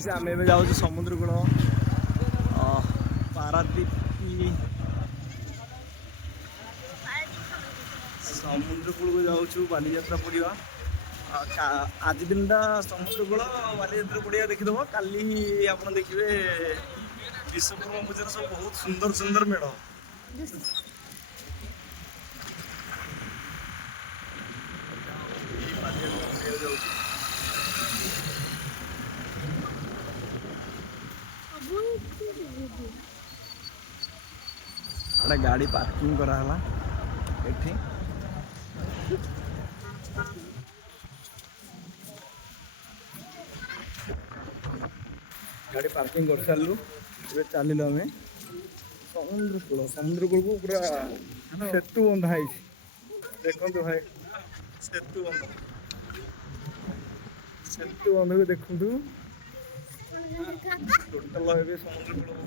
Guys आम ए जाऊँ समुद्र कूल पारादीप समुद्र कूल को जाऊँ बालीजात्रा पड़ा आज दिन समुद्र कूल बालीजात्रा पड़ा देखीदेव काली आप देखिए विश्वकर्मा पूजार सब बहुत सुंदर सुंदर मेढ़ गोटे गाड़ी पार्किंग कराला एठी गाड़ी पार्किंग कर सारू चलिल आम समुद्र कूल को पूरा सेतु बंधा देखो भाई सेतु बंध को देखु टोटाल ए समुद्र कूल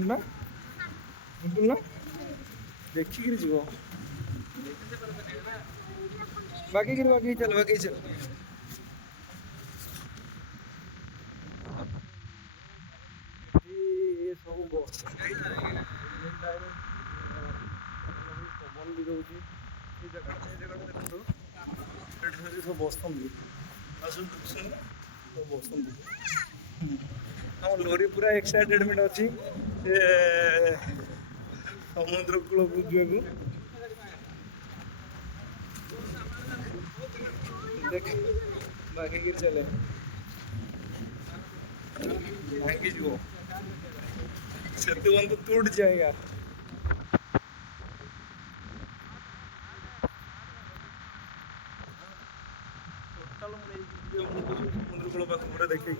ना देखिक जीव बाकी चल सब पवन भी दौर सब बसती हम लोरी पूरा एक्साइटेडमेंट अच्छी समुद्र कूल बुझे देख बाकी चले भांगी जीव सेतु बंध टूट जाएगा समुद्र कूल पाख पूरा देखे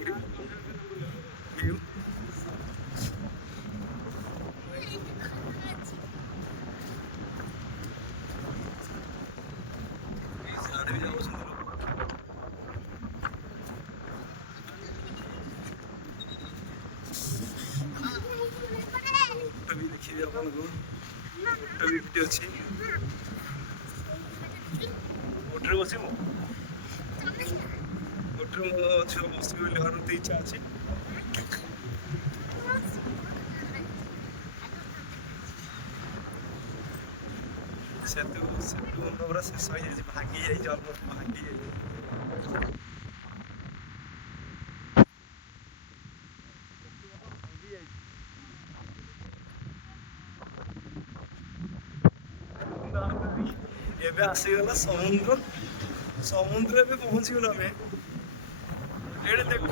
देखिए आपको गोटे अच्छी गोटे बस गोटे मो झील बस हर इच्छा अच्छी सेतु बंध पूरा शेष हो जाए भांगी जाए अलमोस्ट भांगी जाए एबे आसीगला समुद्र पहुँची गल आम ये देख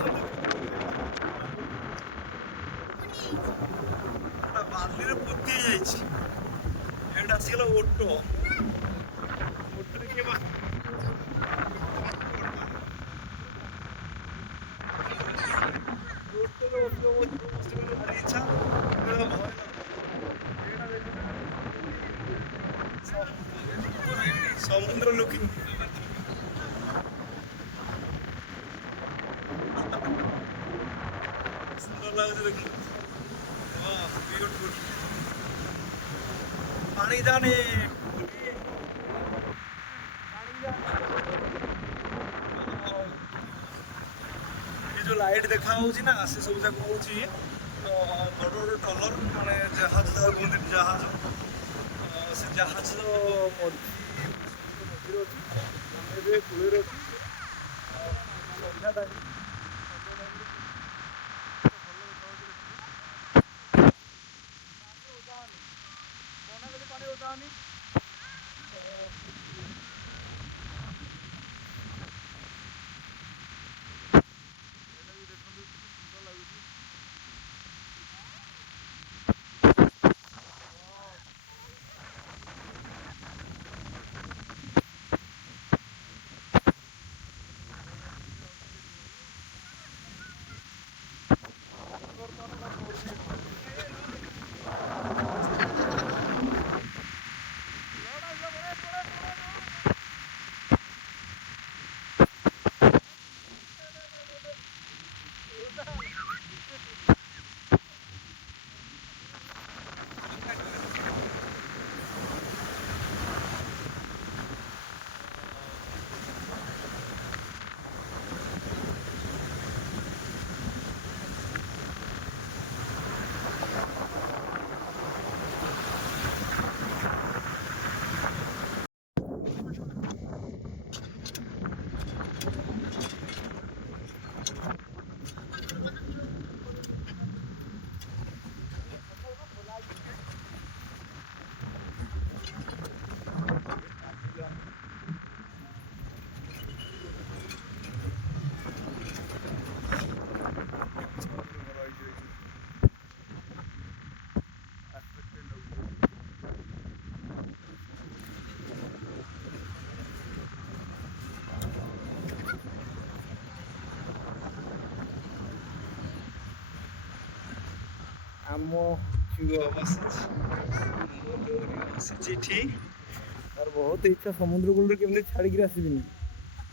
बाली पोती जाइए आसीगला ओटो किए भारी इच्छा समुद्र लुकिंग सुंदर लगे देख ब्यूटीफुल पानी जाने ये जो लाइट देखा ना से सब जाक हूँ बड़ बड़ ट्रलर माने जहाज कहते जहाज से जहाज मझे अच्छी कूल संध्या टाइम पानी उठानी ଆମ ଝିଅ ବସିଛି ବସିଛି ଏଠି। ତାର ବହୁତ ଇଚ୍ଛା ସମୁଦ୍ର କୂଳରେ କେମିତି ଛାଡ଼ିକିରି ଆସିବିନି,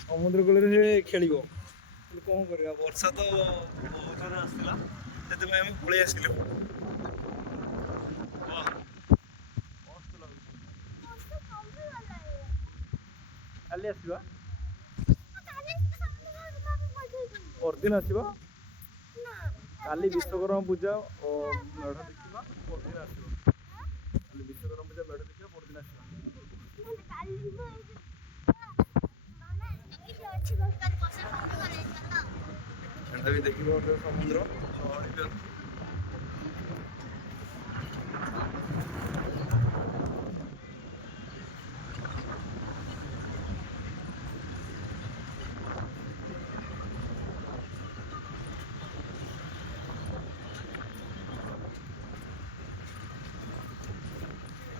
ସମୁଦ୍ର କୂଳରେ ସେ ଖେଳିବ। କ'ଣ କରିବା, ବର୍ଷା ତ ବହୁତ ଜୋରରେ ଆସିଥିଲା, ସେଥିପାଇଁ ଆମେ ପଳେଇ ଆସିଲୁ। କାଲି ଆସିବା, ପରଦିନ ଆସିବା। କାଲି ବିଶ୍ୱକର୍ମା ପୂଜା ମେଢ଼ ଦେଖିବା, ପରଦିନ ଆସିବା। କାଲି ବିଶ୍ୱକର୍ମା ପୂଜା ମେଢ଼ ଦେଖିବା, ପରଦିନ ଆସିବା। ଏଟା ବି ଦେଖିବ ସମୁଦ୍ର ଚହଳି ବି ଅଛି।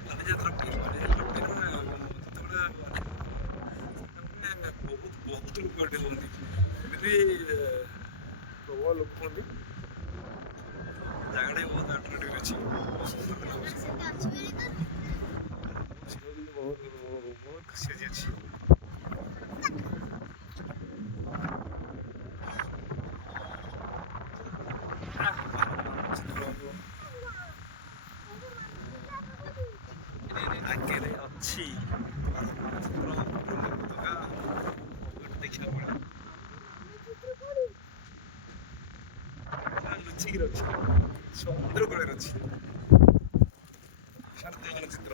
ବାଲିଯାତ୍ରା ବହୁତ ଲୋକ ଏଠି ହୁଅନ୍ତି, ଏମିତି ପ୍ରବଳ ଲୋକ ହୁଅନ୍ତି। ଜାଗାଟା ବି ବହୁତ ଆଟ୍ରାକ୍ଟିଭ ଅଛି, ବହୁତ ଖୁସି ଅଛି। ଆଗରେ ଅଛି ଦେଖିବାକୁ ଲୁଚିକି ଅଛି, ସମୁଦ୍ର କୂଳରେ ଅଛି। ଶାନ୍ତି ମାନଚିତ୍ର।